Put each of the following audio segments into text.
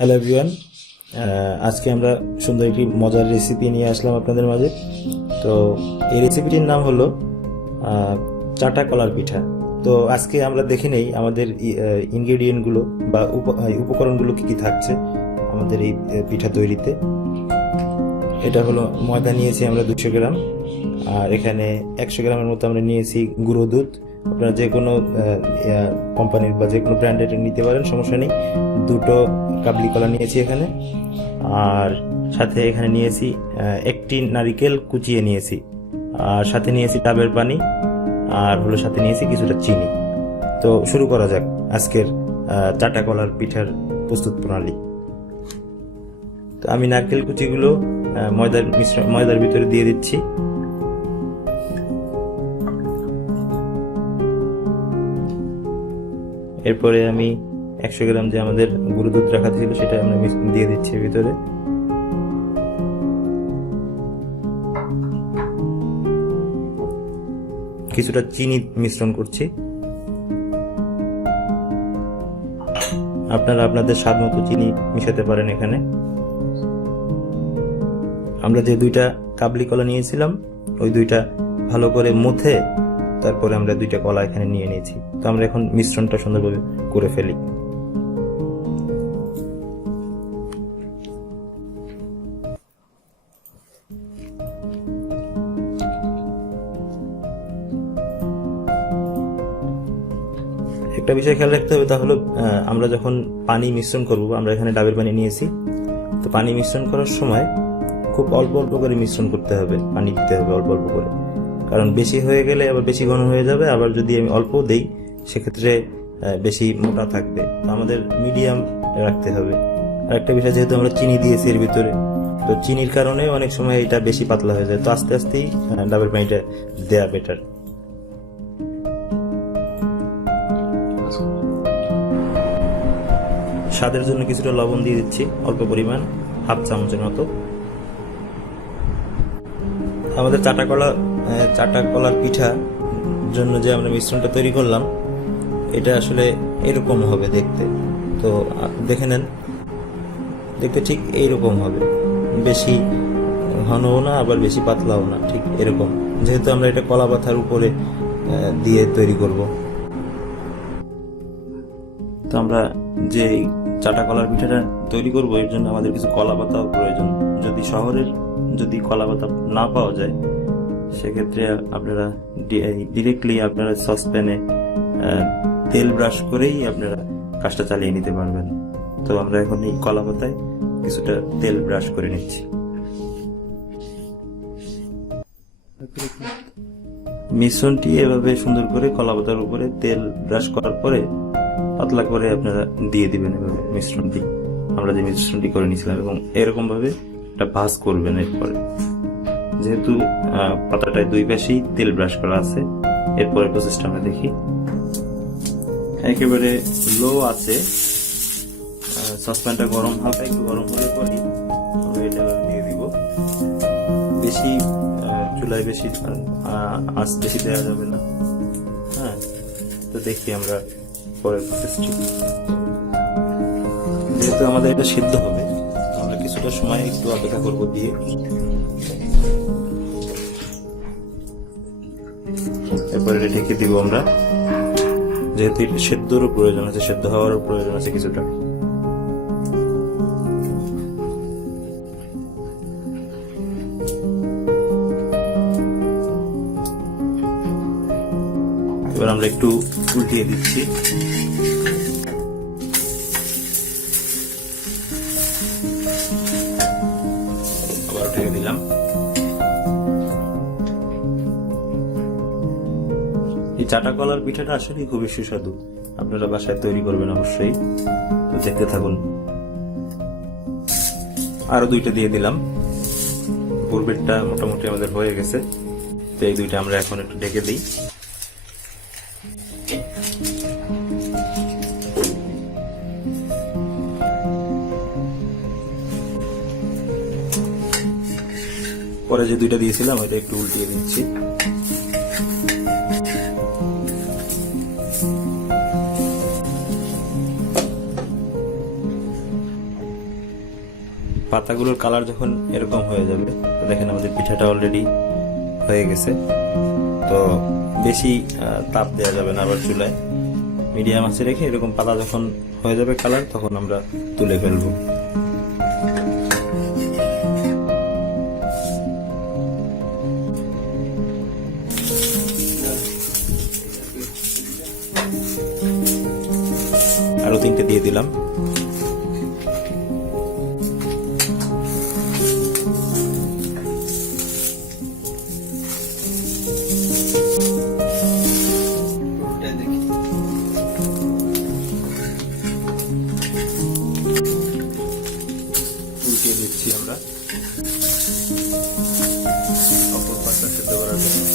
Hello everyone, আজকে আমরা সুন্দর একটি মজার রেসিপি নিয়ে আসলাম আপনাদের মাঝে। তো এই রেসিপিটির নাম হলো চাটা কলার পিঠা। তো আজকে আমরা দেখে নেই আমাদের ইনগ্রেডিয়েন্টগুলো বা উপকরণগুলো কী কী থাকছে আমাদের এই পিঠা তৈরিতে। এটা হলো ময়দা নিয়েছি আমরা 200 গ্রাম, আর এখানে 100 গ্রামের মতো আমরা নিয়েছি গুঁড়ো দুধ। আপনারা যে কোনো কোম্পানির বা যে কোনো ব্র্যান্ডের নিতে পারেন, সমস্যা নেই। 2টো কাবলি কলা নিয়েছি এখানে, আর সাথে এখানে নিয়েছি একটি নারিকেল কুচিয়ে নিয়েছি, আর সাথে নিয়েছি ডাবের পানি, আর হলো সাথে নিয়েছি কিছুটা চিনি। তো শুরু করা যাক আজকের চাটা কলার পিঠার প্রস্তুত প্রণালী। তো আমি নারকেল কুচিগুলো ময়দার ভিতরে দিয়ে দিচ্ছি। এরপরে আমি 100 গ্রাম যে আমাদের গুঁড়ো দুধ রাখা ছিল সেটা আমরা দিয়ে দিচ্ছি ভিতরে। কিছুটা চিনি মিশ্রণ করছি। আপনারা আপনাদের স্বাদ মতো চিনি মিশাতে পারেন এখানে। আমরা যে 2টা কাবলি কলা নিয়েছিলাম, ওই 2টা ভালো করে মুথে তারপরে আমরা 2টা কলা এখানে নিয়ে নিয়েছি। তো আমরা এখন মিশ্রণটা সুন্দরভাবে করে ফেলি। একটা বিষয় খেয়াল রাখতে হবে, তা হলো আমরা যখন পানি মিশ্রণ করব, আমরা এখানে ডাবের পানি নিয়েছি, তো পানি মিশ্রণ করার সময় খুব অল্প অল্প করে মিশ্রণ করতে হবে, পানি দিতে হবে অল্প অল্প করে। কারণ বেশি হয়ে গেলে আবার বেশি ঘন হয়ে যাবে, আবার যদি আমি অল্প দেই সেক্ষেত্রে বেশি মোটা থাকবে। তো আমাদের মিডিয়াম রাখতে হবে। আর একটা বিষয়, যেহেতু আমরা চিনি দিয়েছি এর ভিতরে, তো চিনির কারণে অনেক সময় এটা বেশি পাতলা হয়ে যায়। তো আস্তে আস্তেই ডাবের পানিটা দেয়া বেটার। স্বাদের জন্য কিছুটা লবণ দিয়ে দিচ্ছি, অল্প পরিমাণ, হাফ চামচের মতো। আমাদের চাটা কলার পিঠা জন্য যে আমরা মিশ্রণটা তৈরি করলাম, এটা আসলে এরকম হবে দেখতে। তো দেখে নেন, দেখতে ঠিক এইরকম হবে, বেশি ঘনও না আবার বেশি পাতলাও না, ঠিক এরকম। যেহেতু আমরা এটা কলা পাতার উপরে দিয়ে তৈরি করব, তো আমরা যে চাটা কলার পিঠাটা তৈরি করব এর জন্য আমাদের কিছু কলা পাতাও প্রয়োজন। যদি কলা পাতা না পাওয়া যায়, সেক্ষেত্রে আপনারা ডিরেক্টলি আপনারা সসপ্যানে তেল ব্রাশ করেই আপনারা কাজটা চালিয়ে নিতে পারবেন। তো আমরা এখন এই কলা পাতায় কিছুটা তেল ব্রাশ করে নিচ্ছি। মিশ্রণটি এভাবে সুন্দর করে কলা পাতার উপরে তেল ব্রাশ করার পরে পাতলা করে আপনারা দিয়ে দিবেন এভাবে মিশ্রণটি, আমরা যে মিশ্রণটি করে নিয়েছিলাম, এবং এরকম ভাবে এটা ভাঁজ করবেন। এরপরে যেহেতু পাতাটায় 2 পাশেই তেল ব্রাশ করা আছে, এরপরে প্রসেসটা আমরা দেখি। একেবারে লো আছে, সসপ্যানটা গরম, হালকা একটু গরম হলে পরে আমরা এটা দিয়ে দিব। বেশি চুলায় বেশি আঁচ বেশি দেওয়া যাবে না। হ্যাঁ, তো দেখি আমরা পরের প্রসেসটি। যেহেতু আমাদের এটা সিদ্ধ হবে, আমরা কিছুটা সময় একটু অপেক্ষা করবো দিয়ে। এরপরে এটা ঢেকে দিব আমরা, যেহেতু এটা সেদ্ধরও প্রয়োজন আছে, সেদ্ধ হওয়ারও প্রয়োজন আছে কিছুটা। এবার আমরা একটু উল্টিয়ে দিচ্ছি। আবার ঢেকে দিলাম। এই চাটা কলার পিঠাটা আসলে খুবই সুস্বাদু, আপনারা বাসায় তৈরি করবেন অবশ্যই। তো দেখতে থাকুন। আরো 2টা দিয়ে দিলাম, পূর্বেরটা মোটামুটি আমাদের হয়ে গেছে। তো এই 2টা আমরা এখন একটু ঢেকে দিই। পরে যে 2টা দিয়েছিলাম ওইটা একটু উল্টিয়ে দিচ্ছি। পাতাগুলোর কালার যখন এরকম হয়ে যাবে, তো দেখেন আমাদের পিঠাটা অলরেডি হয়ে গেছে। তো বেশি তাপ দেওয়া যাবে না, আবার চুলায় মিডিয়াম আঁচে রেখে এরকম পাতা যখন হয়ে যাবে কালার, তখন আমরা তুলে ফেলবো। আরো 3টে দিয়ে দিলাম। উল্টিয়ে দিচ্ছি আমরা অপর পাশটা সিদ্ধ করার জন্য।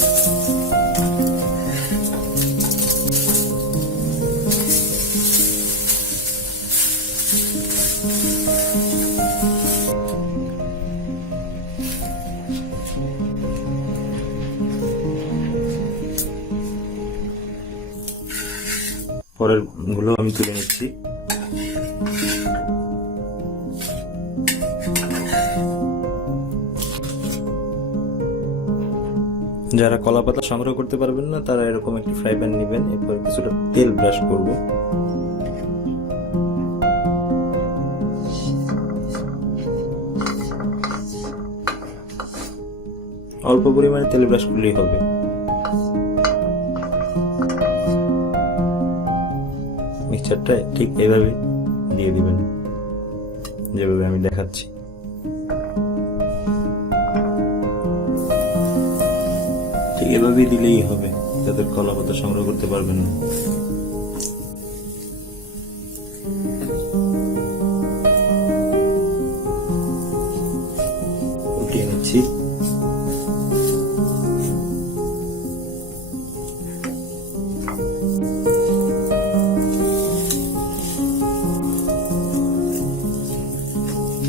পরের গুলো আমি তুলে নিচ্ছি। যারা কলা পাতা সংগ্রহ করতে পারবেন না, তারা এরকম একটি ফ্রাই প্যান নেবেন, এরপর কিছুটা তেল ব্রাশ করব। অল্প পরিমাণে তেল ব্রাশ করলেই হবে। মিক্সচারটা ঠিক এইভাবে দিয়ে দিবেন, যেভাবে আমি দেখাচ্ছি। ঠিক এভাবেই দিলেই হবে, যাদের কলা পাতা সংগ্রহ করতে পারবেন না। উঠিয়ে নিচ্ছি।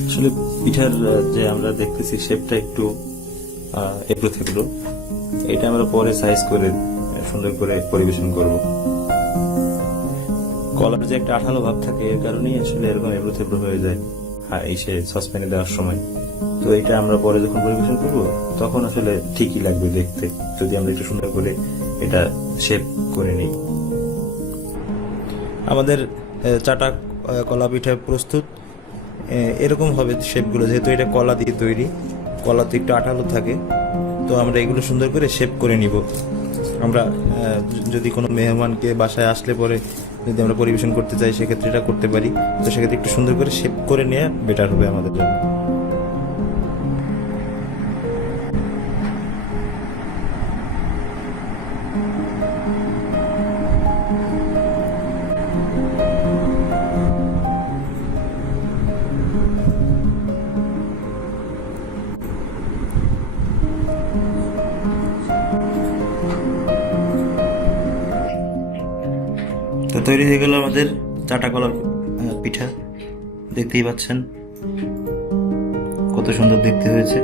আসলে পিঠার যে আমরা দেখতেছি শেপটা একটু এবড়ো থেবড়ো, এটা আমরা পরে সাইজ করে সুন্দর করে পরিবেশন করব। কলার যে একটা আঠালো ভাব থাকে, এর কারণেই আসলে এরকম এবড়ো থেবড়ো হয়ে যায় এই সে সসপ্যানে দেওয়ার সময়। তো এটা আমরা পরে যখন পরিবেশন করব, তখন আসলে ঠিকই লাগবে দেখতে, যদি আমরা একটু সুন্দর করে এটা শেপ করে নিই। আমাদের চাটা কলা পিঠা প্রস্তুত। এরকম হবে শেপগুলো, যেহেতু এটা কলা দিয়ে তৈরি, কলা তো একটু আঠালো থাকে। তো আমরা এগুলো সুন্দর করে শেপ করে নিব। আমরা যদি কোনো মেহমানকে বাসায় আসলে পরে যদি আমরা পরিবেশন করতে চাই, সেক্ষেত্রে এটা করতে পারি। তো সেক্ষেত্রে একটু সুন্দর করে শেপ করে নেওয়া বেটার হবে আমাদের জন্য। তো তৈরি হয়ে গেল আমাদের চাটা কলার পিঠা। দেখতেই পাচ্ছেন কত সুন্দর দেখতে হয়েছে।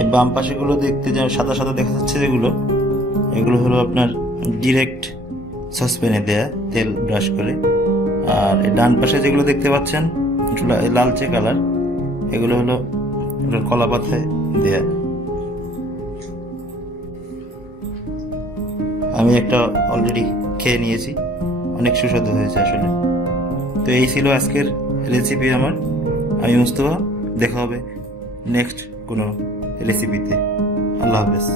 এই বাম পাশে গুলো দেখতে যা সাদা সাদা দেখা যাচ্ছে, যেগুলো এগুলো হলো আপনার ডিরেক্ট সসপ্যানে দেয়া তেল ব্রাশ করে। আর ডান পাশে যেগুলো দেখতে পাচ্ছেন লালচে কালার, এগুলো হলো কলা পাতায় দেয়া। আমি একটা অলরেডি খেয়ে নিয়েছি, অনেক সুস্বাদু হয়েছে আসলে। তো এই ছিল আজকের রেসিপি আমার। আমি মুস্তফা, দেখা হবে নেক্সট কোনো রেসিপিতে। আল্লাহ হাফেজ।